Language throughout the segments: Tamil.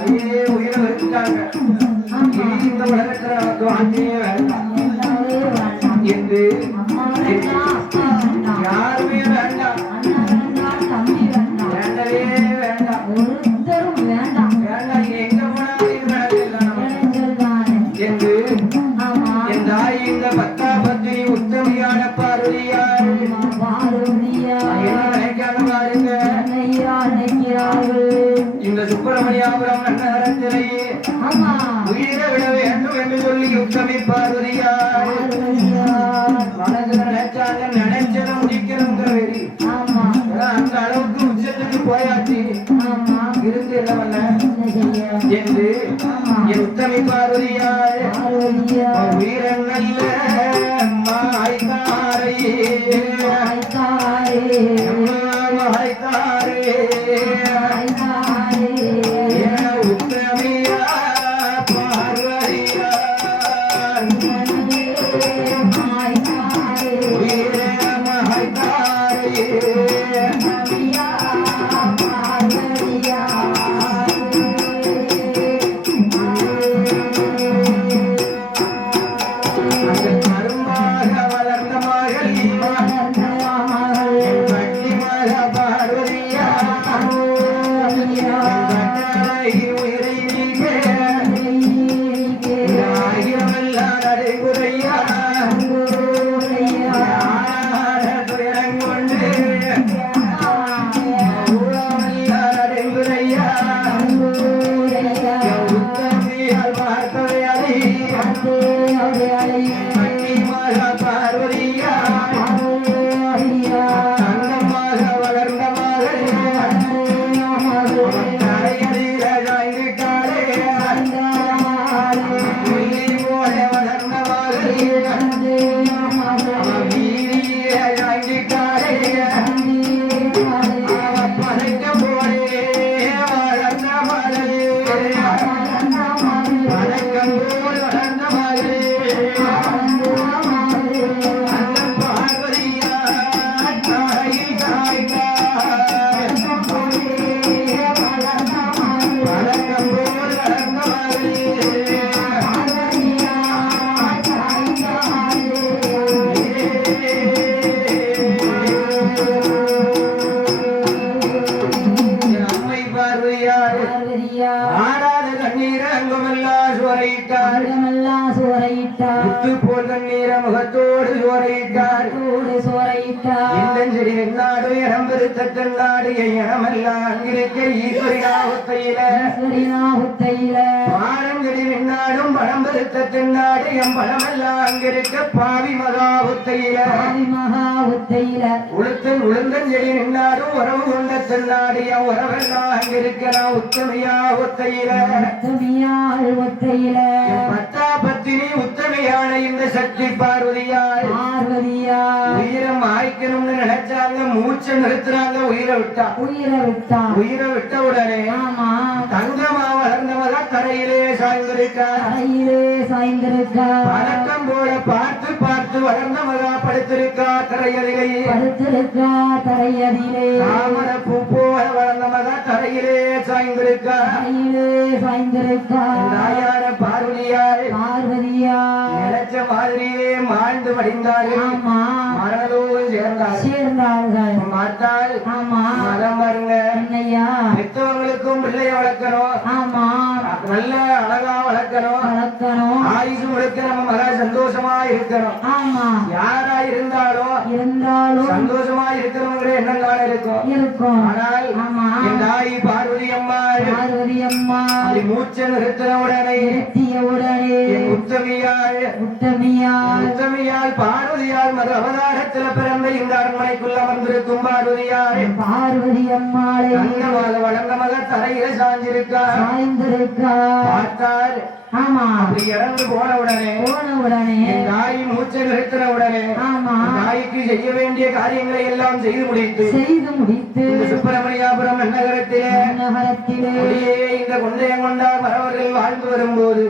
அதே உயிரை வெறுத்துட்டாங்க. இந்த உலகத்துல நமக்கு வாழ்க்கையே வேண்டாம் என்று யாருமே வேண்டாம், வேண்டவே வேண்டாம், வேண்டாம், எங்க போனாலும் என்று என் தாய் இந்த பத்தா பத்தினி உத்தமியான பார்வதியார் நினைக்காம பாருங்க. இந்த சுப்பிரமணியாபுரம் நகரத்திலேயே உயிரை விட வேண்டும் என்று சொல்லி உத்தமி பார்வதியார் மனது நினைச்சாங்க, நினைச்சதை முடிக்கணுங்கிற வெறி. அந்த அளவுக்கு உச்சத்துக்கு போயாச்சு. இருந்து என்ன பண்ண என்று என் உத்தமி பார்வதியார் உயிரன் நல்ல மாய்த்தாரே மாய்த்தாரே உத்தமியா பார்வதியார் உயிரே மாய்த்தாரே முகத்தோடு சோரையிட்டார் நாடு இடம்பெருத்தன்னாடு இனமெல்லாம் அங்கிருக்க ஈஸ்வரினாவுத்தையில பாரங்கடி நாடும் பழம்பெருத்தன்னாடு எம் பழமெல்லாம் அங்கிருக்க பாவி மகாவுத்தையில உளுத்தன் உளுந்தஞ்செடி நின்னாடும் உறவு கொண்ட தென்னாடு என் உறவெல்லாம் அங்கிருக்கலாம் உத்தமையா ஒத்தையில பத்தா பத்தினி உத்தமையான இந்த சக்தி பார்வதியார் உயிரம் ஆய்க்கணும்னு நினைச்சாங்க, மூச்சை நிறுத்துறாங்க, உயிரை விட்ட உடனே தங்கமா வளர்ந்தவதா தரையிலே சாய்ந்திருக்கா வணக்கம் போல பார்த்து பார்த்து வளர்ந்தவதா படுத்திருக்கா தரையதிலே தாமர பூ போல வளர்ந்தவதா தரையிலே சாய்ந்திருக்கா தாயான பார்வதியார் நினைச்ச மாதிரியே மாண்டு மடிந்தார்கள், மரணதோடு சேர்ந்தார்கள். பார்த்தால் மரம் பாருங்க, பெற்றவங்களுக்கும் பிள்ளைய வளர்க்கணும், நல்ல அழகா வளர்க்கணும், ஆயுசு முழுக்க நம்ம மக சந்தோஷமா இருக்கணும். யாரா இருந்தாலும் சந்தோஷமா இருக்கணுங்கிற எண்ணம் தான் இருக்கும். ஆனால் என் தாய் பார்வதி அம்மா மூச்சை நிறுத்தின உடனே உத்தமியால் பார்வதியால் மறு அவதாரத்தில் பிறந்த இந்த அரண்மனைக்குள்ள அமர்ந்திருக்கும் பார்வதி அம்மாளை வளர்ந்த மக தரையில சாய்ந்திருக்கா பார்த்தால் இறந்து போன உடனே தாய் மூச்சை நிறுத்தின உடனே தாய்க்கு செய்ய வேண்டிய காரியங்களை எல்லாம் செய்து முடித்து சுப்பிரமணியாபுரம் நகரத்திலே இந்த கொண்டையம் கொண்டா மறவர்கள் வாழ்ந்து வரும்போது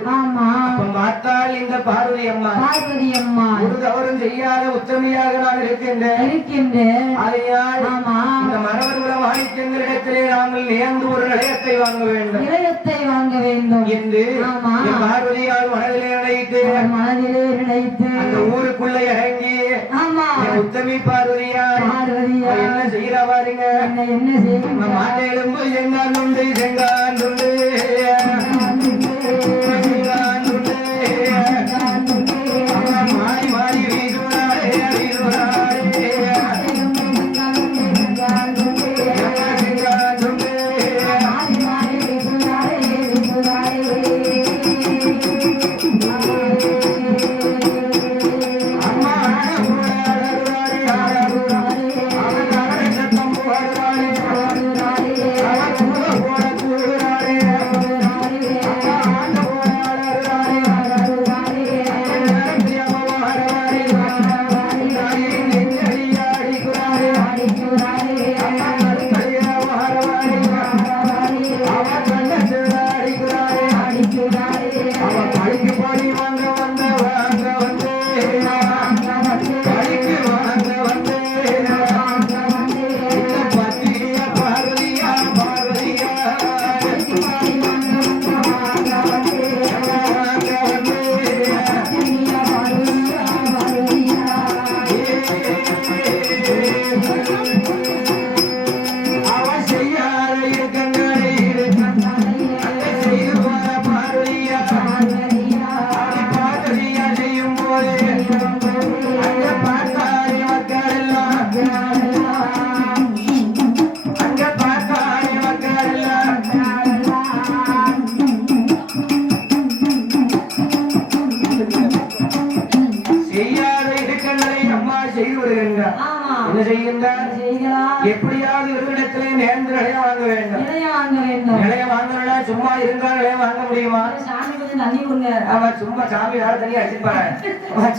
பார்த்தால் இந்த பார்வதி அம்மா ஒரு தவறும் செய்யாத உத்தமையாக நான் இருக்கின்றேன். ஆகையால் இந்த மறவர்குல மாணிக்கங்களிடத்திலே நாங்கள் நேர்ந்து ஒரு நிலையத்தை வாங்க வேண்டும். வேண்டும் என்று ஆமா. பார்வதியால் மனதிலே நினைத்து அந்த ஊருக்குள்ள இறங்கி ஆமா உத்தமி பார்வதியார் என்ன செய்யறா பாருங்க என்ன செய்யுங்க மாட்டை எலும்பு செங்காண்டுண்டு செங்காண்டுண்டு மாறி மாறி வீசுறாரே வீசுறாரே என்ன செய்கின்றார் எப்படியாவது இவரிடத்திலே நேர்ந்து நிலைய வாங்க வேண்டும் நிலைய வாங்கணும்னா சும்மா இருந்தா நிலைய வாங்க முடியுமா அவன் சும்மா சாமி வேற தண்ணி அடிச்சுப்பாரு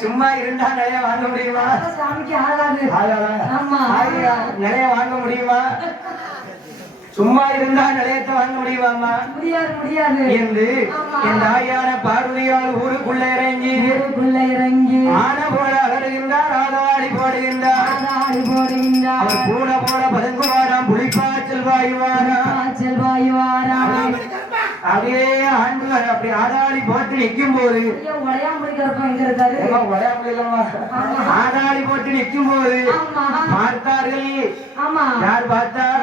சும்மா இருந்தா நிலைய வாங்க முடியுமா நிலைய வாங்க முடியுமா சும்மா இருந்தா நிலையத்தை வாங்க முடியுமாமா முடியாது என்று என் தாயான பார்வதியால் ஊருக்குள்ள இறங்கி ஆன போல அலறுகின்றார் ஆதாடி போடுகின்றார் அவர் கூட போட பதுங்குவாராம் புலிப்பாச்சல் வாயுவாராம் அப்படியே ஆண்கள் அப்படி ஆதாடி போட்டு நிற்கும் போது ஆதாடி போட்டு நிற்கும் போது பார்த்தார்கள் யார் பார்த்தார்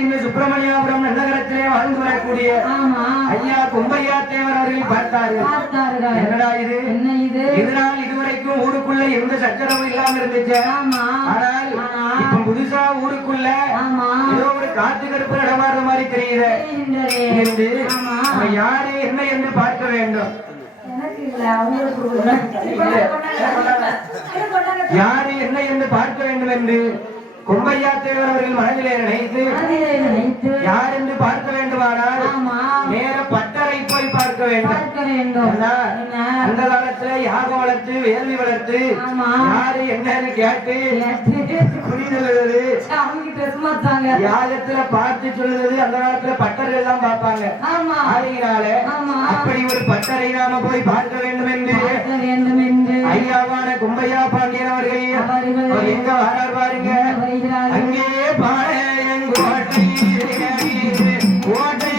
இந்த சுப்பிரமணியாபுரம் நகரத்திலே வாழ்ந்து வரக்கூடிய ஐயா கும்பையா தேவர் அவர்கள் பார்த்தார்கள் என்னடா இது இதனால் இதுவரைக்கும் ஊருக்குள்ள எந்த சச்சரவும் இல்லாம இருந்துச்சு ஆனால் இப்ப புதுசா ஊருக்குள்ள ஏதோ ஒரு காத்து கருப்பு நடமாடுற மாதிரி தெரியுது என்று யாரு என்ன என்று பார்க்க வேண்டும் யாரு என்ன என்று பார்க்க வேண்டும் என்று கும்பையா தேவர் அவர்கள் மனதிலே நினைத்து யார் என்று பார்க்க வேண்டுமானால் நேர பட்டறை போய் பார்க்க வேண்டும் அந்த காலத்துல யாகம் வளர்த்து வேள்வி வளர்த்து யாரு என்னன்னு கேட்டு புரிதல் யாகத்துல பார்த்து சொல்லுறது அந்த காலத்துல பட்டர்கள் எல்லாம் பார்ப்பாங்க ஆகையினால அப்படி ஒரு பட்டறை நாம போய் பார்க்க வேண்டும் என்று ஐயாவான கும்பையா பாண்டியன் அவர்கள் எங்க வரார் பாருங்க அங்கே பாளையன் கோட்டை கோட்டை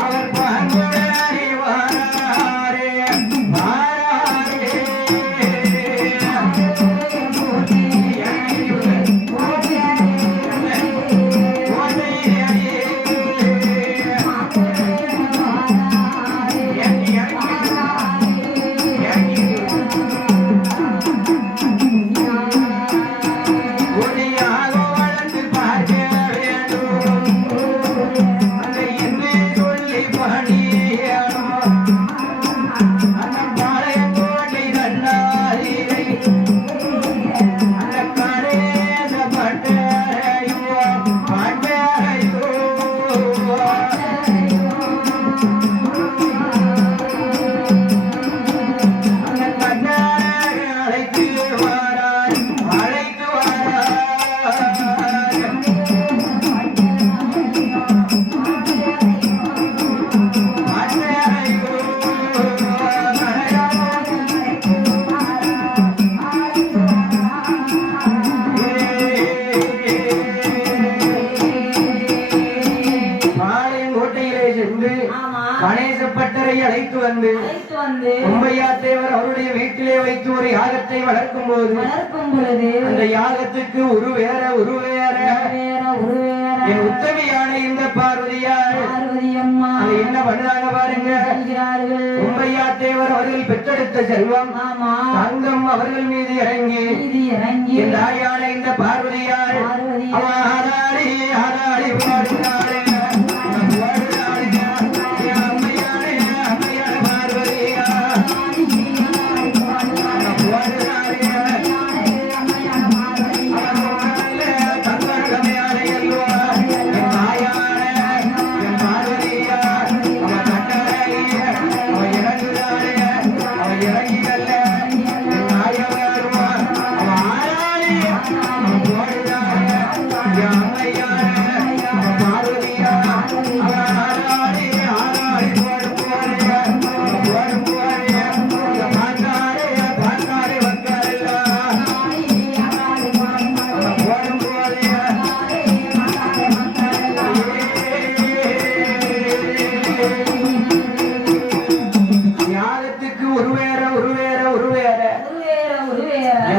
அவர் பாங்குடறி வாரே வாரே கோட்டை யாகத்தை வளர்க்கும் போது அந்த யாகத்துக்கு உருவேற என் உத்தமியான இந்த பார்வதியார் அது என்ன பண்ணுறாங்க பாருங்க. உண்மையா தேவர் அவர்கள் பெற்றெடுத்த செல்வம் தங்கம் அவர்கள் மீது இறங்கி என் தாயான இந்த பார்வதியார் ஆராடி ஆராடி பாடுகிறாரே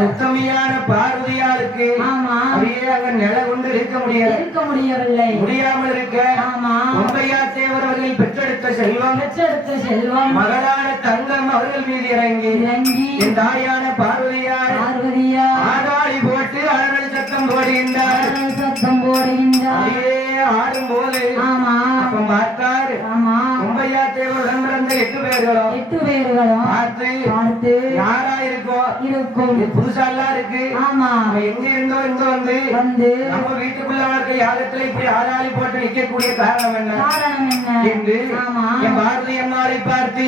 உத்தமையான பார்வதியாருக்கு அப்படியே அங்க நில கொண்டு இருக்க முடியவில்லை. முடியாமல் இருக்க உண்மையா தேவர் அவர்கள் பெற்றெடுத்த செல்வம் மகளான தங்கம் அவர்கள் மீது இறங்கி என் தாயான பார்வதியார் ஆடாளி போட்டு அலறல் சத்தம் போடுகின்றார். அப்படியே ஆடும் போது அப்ப பார்த்தாரு உண்மையா தேவர் உடன் பிறந்த 8 பேர்களும் பார்த்து யாரா இருக்கும் புதுசா எல்லாம் இருக்கு. எங்க இருந்தோ இங்க வந்து நம்ம வீட்டுக்குள்ள வளர்க்க யாகத்துல இப்படி ஆளாளி போட்டு நிக்கக்கூடிய காரணம் என்ன என்று என் பாரதி அம்மாளை பார்த்து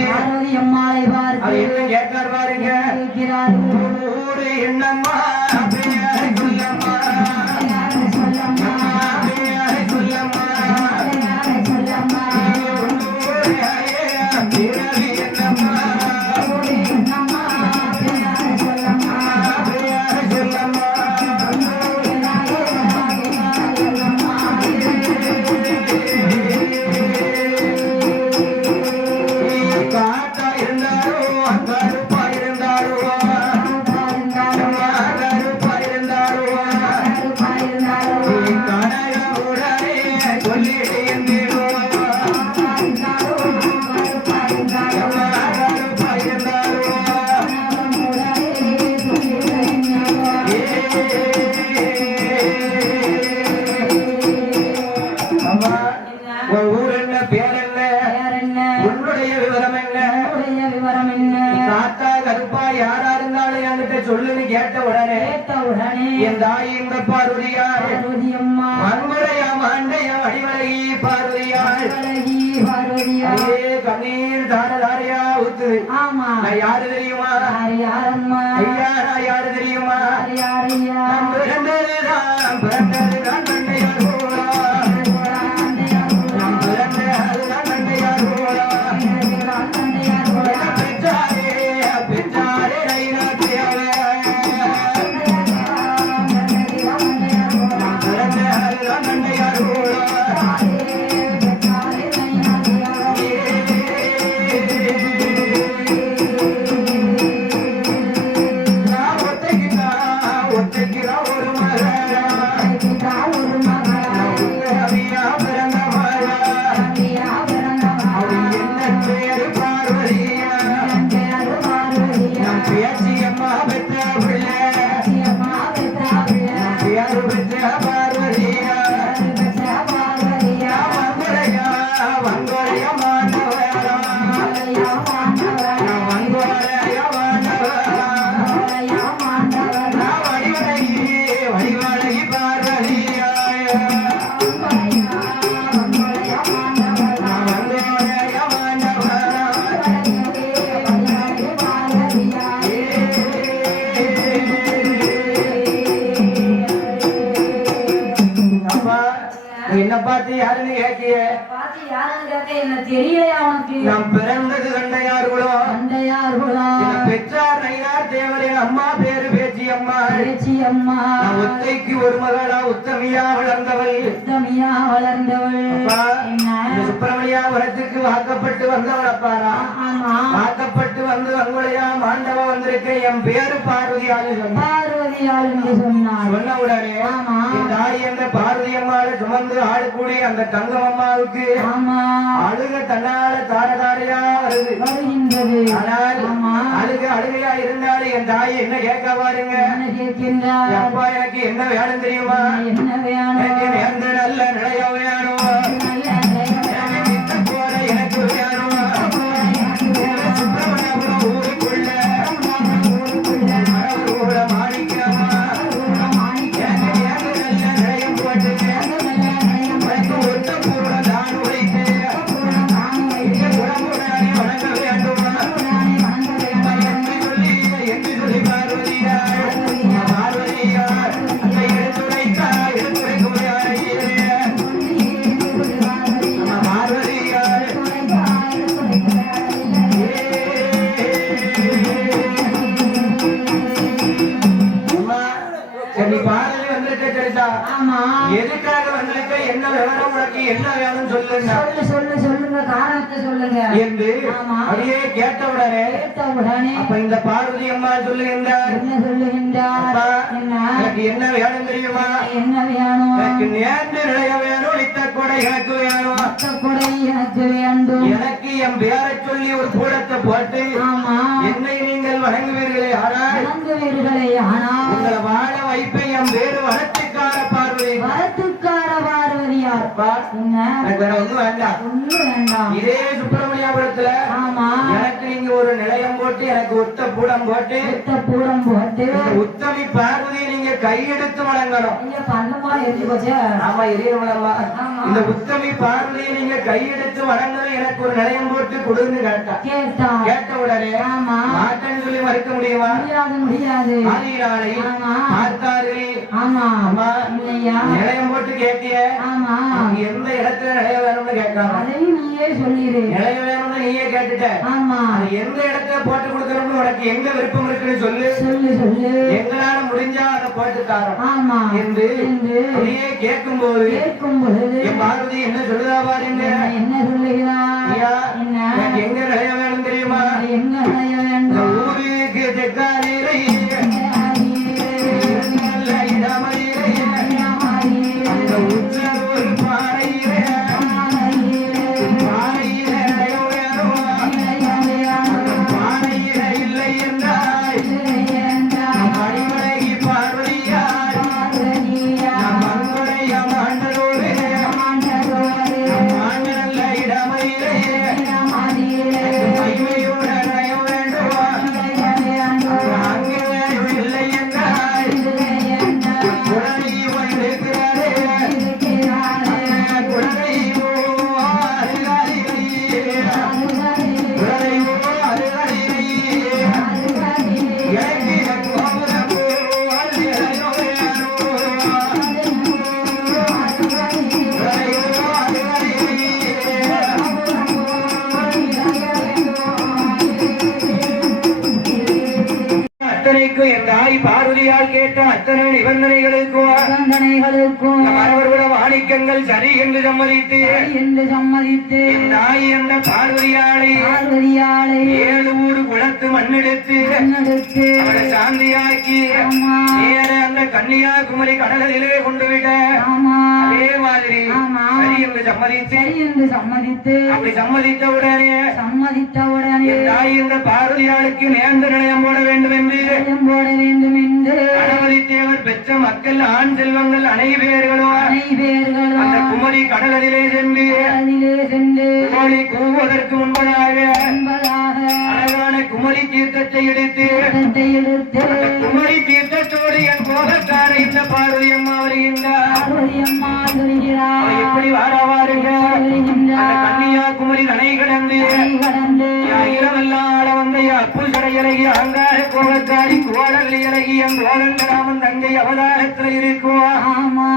அது என்ன கேட்கார் பாருங்க. ஊரு என்னம்மா சொல்லம்மா சொல்லுன்னு கேட்ட உடனே என் தாய் இந்த பார்வதியார் வன்முறையா மாண்டைய வடிவழகி பார்வதியார் கண்ணீர் தானதாரியா ஊத்து. நான் யாரு தெரியுமா? ஐயா நான் யாரு தெரியுமா? பிறந்ததுதான் கண்ணையார் போலா பிறந்ததுதான் கண்ணையார் போலா பெற்றாரே நைனாத்தியாவே என்ன பார்த்து யாருன்னு கேட்கிய நாம் பிறந்தது கண்டையார் குலம் பெற்றார் நைனார் தேவரின் அம்மா பேரு பேச்சு பேச்சி அம்மா பேச்சி அம்மா ஒத்தைக்கு ஒரு மகளா உத்தமியா வளர்ந்தவள் உத்தமியா வளர்ந்தவள் அப்பா, இந்த சுப்பிரமணியாபுரத்துக்கு வாக்கப்பட்டு வந்தவள் அப்பாரா ஆமா வாக்கப்பட்டு வந்து வங்குளையா மாண்டவ வந்திருக்க என் பேரு பார்வதியாளு சொன்னார் பார்வதியாள் என்று சொன்னார் சொன்ன உடனே ஆமா என் தாய் அந்த பார்வதி அம்மாவை சுமந்து ஆடக்கூடிய அந்த தங்கம் அம்மாவுக்கு ஆமா அழுக தன்னால தாரதாரையா வருது வருகின்றது ஆனால் ஆமா அழுகையா இருந்தாலும் என் தாய் என்ன கேட்க பாருங்க என்ன கேட்கின்றார் அப்பா எனக்கு என்ன வேணும் தெரியுமா என்ன வேணும் எனக்கு எந்த நல்ல நிலைய வேணும் நல்ல வேணும். எனக்கு இந்த போல எனக்கு வேணும் சுப்பிரமணியபுரம் ஊருக்குள்ள மரபுல மாணிக்கமா எனக்கு எந்த நல்ல நிலையம் போட்டுங்க எனக்கு ஒத்த கூட தான் உழைத்து இந்த குடமுடானே வணங்க வேண்டுமா என்று சொல்லி பார்வதியார் அந்த எடுத்துரைக்கா எடுத்துரைக்கும் பார்வதியார் அம்மா, சரி பாரதி வந்திருக்க சரிதா ஆமா எதுக்காக வந்திருக்க என்ன விவரம் உனக்கு என்ன வேணும் சொல்லுங்க சொல்லுங்க காரணத்தை சொல்லுங்க என்று ஆமா. அப்படியே கேட்ட உடனே கேட்ட உடனே அப்ப இந்த பார்வதி அம்மா சொல்லுகின்றார் என்ன சொல்லுகின்றார் அப்பா, என்ன எனக்கு என்ன வேணும் தெரியுமா என்ன வேணும் எனக்கு நேர்ந்து நிலைய வேணும் நித்த கூட எனக்கு வேணும் மத்த கொடை எனக்கு வேண்டும் எனக்கு என் பேரை சொல்லி ஒரு கூடத்தை போட்டு ஆமா என்னை நீங்கள் வணங்குவீர்களே ஆனால் வணங்குவீர்களே ஆனால் உங்களை வாழ வைப்பை என் பேரு வனத்துக்கார பார்வதி வரத்துக்கார பார்வதியார் அப்பா, என்ன எனக்கு வேற ஒண்ணும் வேண்டாம் ஒண்ணு வேண்டாம் இதே சுப்பிரமணியபுரத்துல ஆமா எனக்கு நீங்க ஒரு நிலையம் போட்டு எனக்கு ஒத்த பூடம் போட்டு சுத்த பூரம் போட்டு இந்த உத்தமி பார்வதியை நீங்க கையெடுத்து வணங்கணும் ஐயா பண்ணமா எரிஞ்சு போச்சு ஆமா எரியவளம்மா ஆமா. இந்த உத்தமி பார்வதியை நீங்க கையெடுத்து வணங்கணும் எனக்கு ஒரு நிலையம் போட்டு கொடுன்னு கேட்டா கேட்டான் கேட்ட உடனே ஆமா மாட்டேன்னு சொல்லி மறுக்க முடியுமா முடியாது முடியாது ஆதியினாலே ஆமா. பார்த்தார்களே ஆமா அம்மா இல்லையா நிலையம் போட்டு கேட்டிய ஆமா எந்த இடத்துல நிலைய வேணும்னு கேட்காம அதையும் நீயே சொல்லிடு நிலைய வேணும்னு நீயே கேட்டுட்ட ஆமா அது எந்த இடத்துல போட்டு கொடுக்கணும்னு உனக்கு எங்க விருப்பம் இருக்குன்னு சொல்லு சொல்லு எங்களால முடிஞ்சா அதை போட்டு தாரோம் ஆமா என்று என்று அப்படியே கேட்கும் போது கேட்கும் பொழுது என் பார்வதி என்ன சொல்லுதா பாருங்க என்ன சொல்லுகிறார் ஐயா, என்ன எனக்கு எங்க நிலைய வேணும் தெரியுமா எங்க அடைய இந்த வேண்டும் ஊருக்கு தெற்காரிலே நல்ல இடமறியிலே அந்த உச்சதொரு பாறையிலே பாறையிலே நிலைய வேணும் அந்த பாறையிலே இல்லை என்றால் மணிமலைக்கு பார்வதியார் மங்குடைய மாண்டலோடு மாண்டல்ல இடமறியிலே மகிமையோட நிலைய வேண்டும் அங்கே இல்லை என்றால் குழந்தையும் இருக்கிறாரே குழந்தையோ அருகாரிலே குழந்தையோ அருகாரிலே இலக்கிய கோபுரமோ அருகாரியோ குழந்தையோ அத்தனைக்கும் என் தாய் பார்வதியால் கேட்ட அத்தனை நிபந்தனைகளுக்கும் நிபந்தனைகளுக்கும் அவர்களோட வாணிக்கங்கள் சரி என்று சம்மதித்து என்று சம்மதித்து என் தாய் என்ற பார்வதியாளை பார்வதியாளை 7 ஊர் குளத்து மண்ணெடுத்து கண்ணெடுத்து அவளை சாந்தியாக்கி ஆமா நேர அந்த கன்னியாகுமரி கடலிலே கொண்டு விட ஆமா அதே மாதிரி ஆமா. சரி என்று சம்மதித்து சரி என்று சம்மதித்து அப்படி சம்மதித்த உடனே சம்மதித்த உடனே என் தாய் என்ற பார்வதியாளுக்கு நேர்ந்த நிலையம் போட வேண்டும் என்று நிலையம் போட வேண்டும் என்று கணபதி தேவர் பெற்ற மக்கள் ஆண் செல்வங்கள் அனைவர்களும் அனைவர்களும் அந்த குமரி கடலிலே சென்று அதிலே சென்று கோழி கூவுவதற்கு முன்பதாக என்பதாக அழகான குமரி தீர்த்தத்தை எடுத்து தீர்த்தத்தை எடுத்து அந்த குமரி தீர்த்தத்தோடு என் கோபக்கார இந்த பார்வதி அம்மா வருகின்றார் பார்வதி அம்மா சொல்கிறார் அவ எப்படி வாராவாருங்க அந்த கன்னியாகுமரி நனை கடந்து கடந்து இரவெல்லாம் ஆட வந்த அப்பு சடையலகி அங்கார கோபக்காரி கோடல் இலகி என் கோதண்டராமன் தங்கை அவதாரத்தில் இருக்கும் ஆமா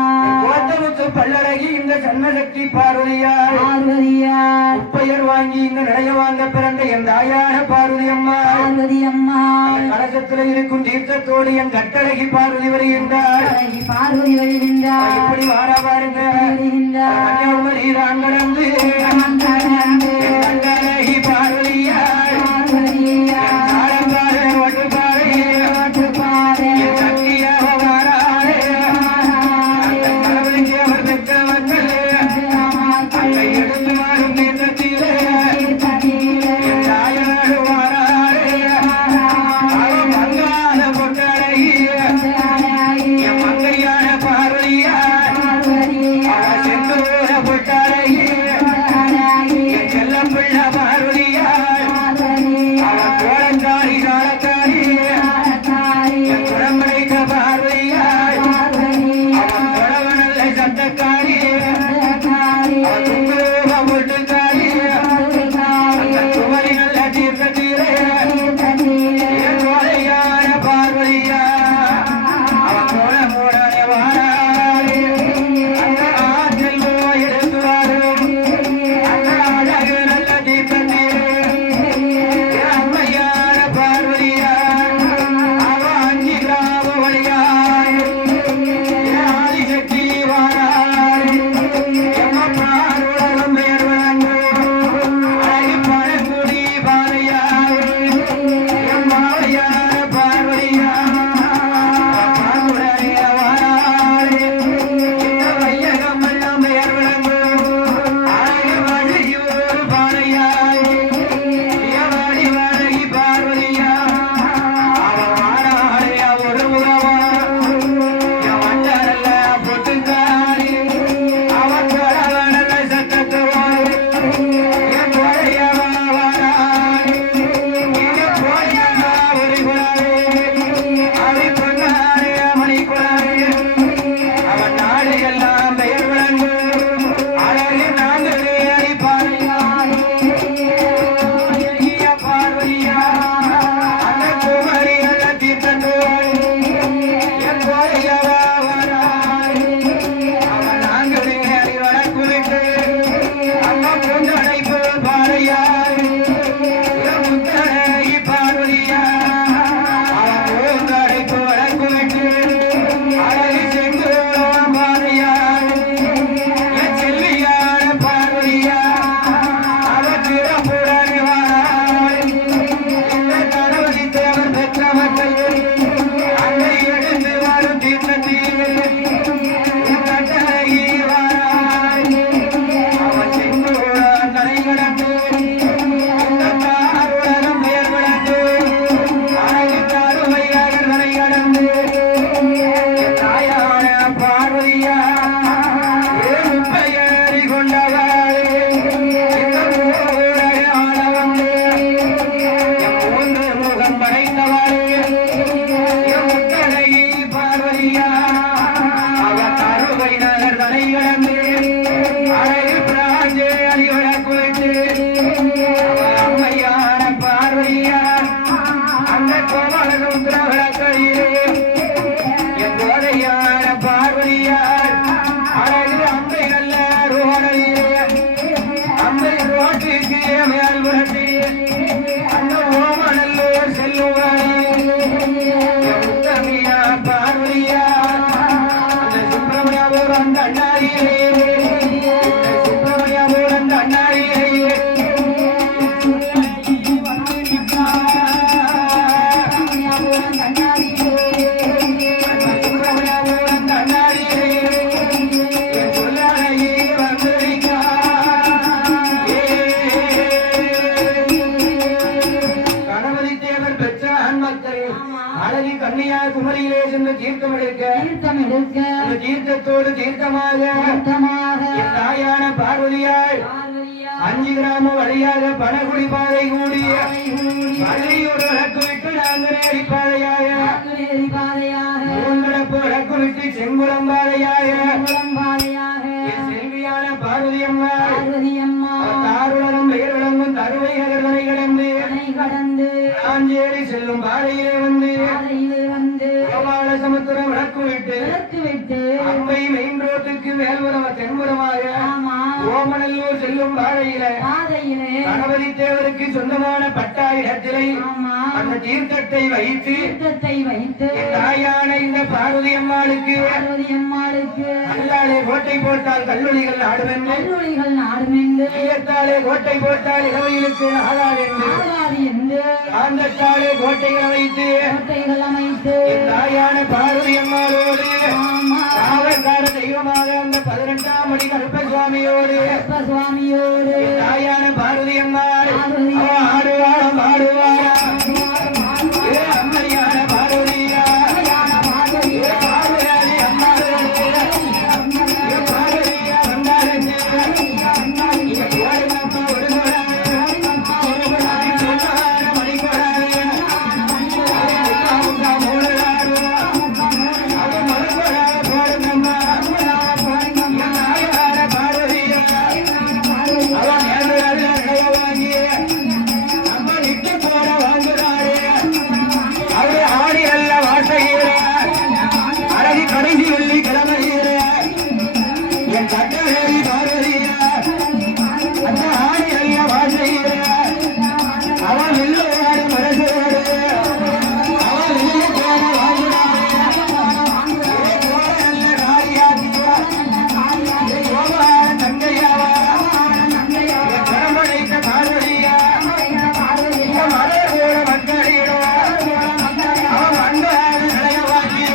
கோத்தமுத்து பல்லழகி இந்த சன்னசக்தி பார்வதியார் பார்வதியார் பெயர் வாங்கி இந்த நிலைய வாங்க பிறந்த என் தாயான பார்வதி அம்மா பார்வதி அம்மா கலசத்துல இருக்கும் தீர்த்தத்தோடு என் கட்டழகி பார்வதி வருகின்றார் பார்வதி வருகின்றார் எப்படி வாரா பாருங்க வருகின்றார் கன்னியாகுமரி தான் கடந்து கட்டழகி பார்வதியார் பார்வதியார் ஆடம்பாறை ஒட்டுப்பாறை பாறை என் சக்தியாக வாராரே அந்த கடவுளுக்கு அவர் பெற்றவர்கள் அங்கே எடுத்து வரும் தீர்த்தத்திலே என் தாயனாடு வாராரே அவன் மங்காத பொட்டழகி என் மங்கையான பார்வதியார் அவன் செந்தூர பொட்டழகி என் செல்லப்பிள்ளை பார்வதியார் அவன் கோலக்காரி காலக்காரி என் குடம்படைத்த பார்வதியார் அவன் குடவனல்ல சட்டக்காரி அவன் துங்குரூப பொட்டுக்காரி அந்த குமரி நல்ல தீர்த்தத்தீரே என் கோலையான பார்வதியார் அவன் கோலமோடனே வாராளே அந்த ஆற்றில் போய் எடுத்து வரும் அந்த அழகு நல்ல தீர்த்தத்தீரே என் அம்மையான பார்வதியார் அவன் 5 கிராம வழியாய் என் ஆதிசக்தி வாராள் எம்மப்பார் உலகம் பெயர் வழங்கும் அழகு பழங்குடி பாதையாய் என் மாலையான பார்வதியார் பாங்குடனே வாராளே இந்த வையகம் எல்லாம் பெயர் விளங்கும் அழகு வழியூர் பாதையாய் எவடி வழகி பார்வதியார் அவ வாராளே ஒரு முகமா என் வண்டரல்ல பொட்டுக்காரி அவன் கொடவனல்ல சட்டத்தோடு என் கொடையவா வாராளே இங்க போயவா ஒரு குழாவே அவை பொன்னாரே மணி குழாவே அவன் நாடு எல்லாம் பெயர் விளங்கும் அழகு நாங்களே அடிப்பாரையாய் பார்வதியார் அந்த குமரி நல்ல தீர்த்தத்தோடு என் கோயிலவா வராளே அவன் நாங்களே அடிவடக்குவிட்டு அம்மா பொங்கடைப்பு பாறையாய் என் முத்தழகி பார்வதியார் அவன் பொங்கடைப்பு வடக்குவிட்டு அழகு செங்கோலம் பாறையாய் என் செல்வியான பார்வதியார் அவன் திறப்புடன் வாராள் இந்த கணவதி தேவர் பெற்றவர்கள் அன்னை எடுத்து வரும் தீர்த்தத்தீரே என் கட்டழகி வாராள் அவன் செங்கோலம் தலை கடந்து இந்த தாருலகம் பெயர் விளங்கு அழகு தாருமையாக தலை கடந்து என் தாயான பார்வதியார் ஏன் பெயரி கொண்டவாளே இந்த ஊரக ஆளவந்தே என் 3 முகம் படைத்தவாளே என் முத்தழகி பார்வதியார் அவன் அறுவை நகர் தலை கடந்து அழகு பிராஞ்சே அடிவடக்குவிட்டு அவன் அம்மையான பார்வதியார் அந்த கோமலனும் திரவடக்கையிலே என் கோதையான பார்வதியார் அழகு அம்பை நல்ல ரோடலிலே அம்பை ரோட்டுக்கு மேல் புரட்டி அந்த ஓமநல்லூர் செல்லுவாய் என் உத்தமியா பார்வதியார் அந்த சுப்பிரமணியபுரம் அந்த அண்ணாரியிலே இந்த சுப்பிரமணியபுரம் அந்த அண்ணாரியிலே சுப்பிரமணியபுரம் தன்னாரியிலே என் சொல்லாலையே கணபதி தேவர் பெற்ற ஆண்மக்கள் அழகி கன்னியாகுமரியிலே சென்று தீர்த்தம் எடுக்க அந்த தீர்த்தத்தோடு தீர்த்தமாக என் தாயான பார்வதியாய் 5 கிராம வழியாக பணகுடி பாதை கூடிய பள்ளியோடு வழக்கு விட்டு நாங்கள் அடிப்பாதையாக மூங்கடப்பு வழக்கு விட்டு செங்குளம் பாதையாக என் செல்வியான பார்வதி அம்மா தாருலகம் பெயர் விளங்கும் தருவை நகர்வரை கடந்து காஞ்சேரி செல்லும் பாதையிலே வந்து கோபால சமுத்திரம் விளக்கு விட்டு அம்பை மெயின் ரோட்டுக்கு மேல்புறம் தென்புறமாக ஆமா ஓமநல்லூர் செல்லும் பாதையில பாதையிலே கணபதி தேவருக்கு சொந்தமான பட்டா இடத்திலே ஆமா அந்த தீர்த்தத்தை வைத்து தீர்த்தத்தை வைத்து தாயான இந்த பார்வதி அம்மாளுக்கு பார்வதி அம்மாளுக்கு அல்லாலே கோட்டை போட்டால் கல்லூரிகள் நாடுவென்று கல்லூரிகள் நாடுமென்று ஈயத்தாலே கோட்டை போட்டால் இளவையிலுக்கு ஆகாது என்று ஆகாது என்று ஆந்தத்தாலே கோட்டைகளை வைத்து கோட்டைகள் அமைத்து தாயான பார்வதி அம்மாளோடு ஆமா காவல்கார தெய்வமாக அந்த 18ஆம் மணி கருப்பசுவாமியோடு சுவாமியோடு தாயான பார்வதி அம்மாள் பார்வதி ஆடுவாளா பாடுவாளா ஏ அம்மையான பார்வதியா ஏ பார்வதி அம்மாளே ஏ பார்வதியா வந்தாரே இங்க போடுங்கப்பா ஒரு கொடாரே சொன்னார மணி கொடாரே அவங்க மூலராரு அவ மலக்கொடார போடுங்கம்மா தாயான பார்வதியா அவ நேர்வரால வாங்கி நம்ம நிட்டு போட வாங்குறாரு அவரு ஆடி அல்ல வாசையிற அழகி கடைசி வெள்ளி கிழமையிற என் கட்டவேரி பார்வதிய அந்த ஆடி அல்ல வாசையிற அவன் வெள்ளுவாடு மனசோடு அவன் வெளியே போட வாங்குறாரு போட நல்ல காரியாக்கிய கோபால தங்கையாவா கடமடைத்த பார்வதியா மலை கூட மக்களிடோ அவன் வந்தாரு நிலைய வாங்கிய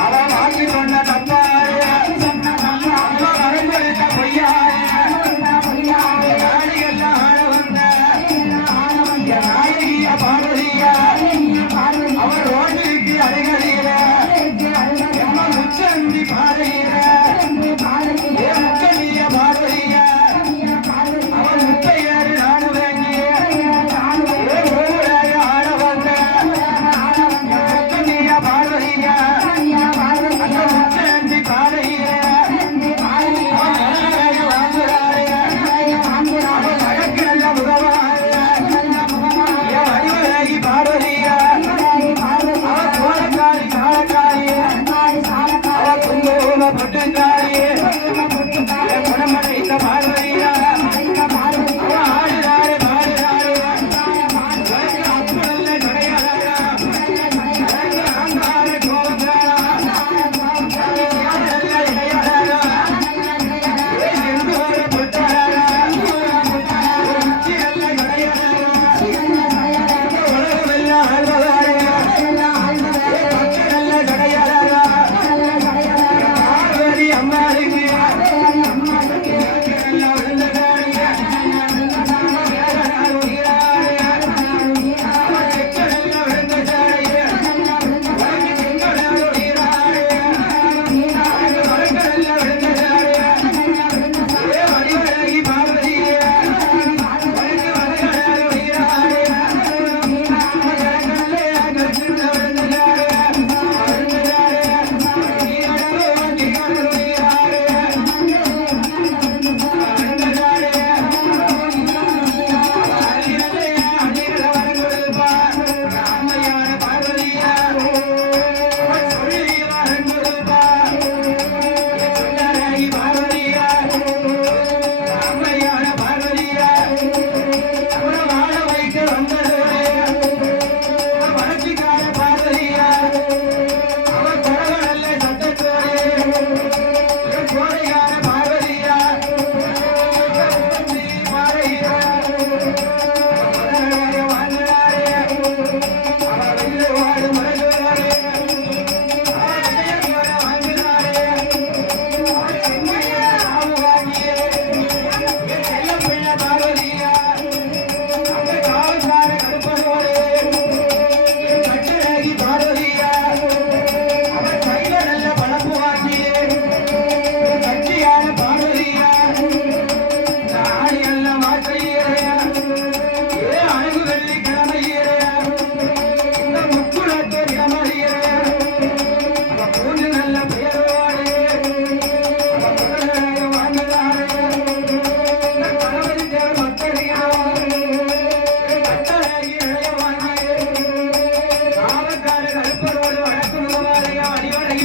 அவன் வாங்கி சொன்ன தப்பாரு அவன் மறைந்தெடுத்த பொய்யாரு நாடியெல்லாம் ஆட வந்த என் நாயகிய பார்வதியா அவன் ரோட்டிற்கு அருகலில எம்ம முச்சந்தி பாதையில ஏ முச்சந்திய பார்வதியா அவன் முத்தையரு நாடு வேண்டிய ஆட வந்த முச்சந்திய பார்வதியா அந்த முச்சந்தி பாதையில அவன் மலரை வாங்குறாரு அவன் வழக்கு நல்ல முகமாறு என் வடிவழகி பார்வதியா அவன் கோலக்காரி காலக்காரி அவன் குங்கும பொட்டுக்காரி என் குணமடைத்த பார்வதியா அவன் ஆடுறாரு பாடுறாரு உனக்கு அப்பு நல்ல கிடையாதா உனக்கு ஆங்கார கோபக்காரா நல்ல இடையாடா ஏ செந்தூர பொட்டாரா உச்சி நல்ல கிடையாதா இந்த உலகமெல்லாம் ஆழ்வதாரா நல்ல கிடையாதா பார்வதி அம்மாளுக்கு நல்லா விழுந்ததாரியா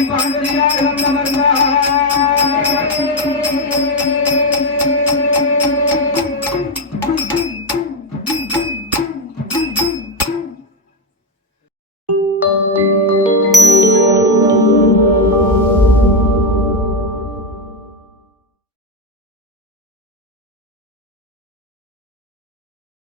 பாண்டியார்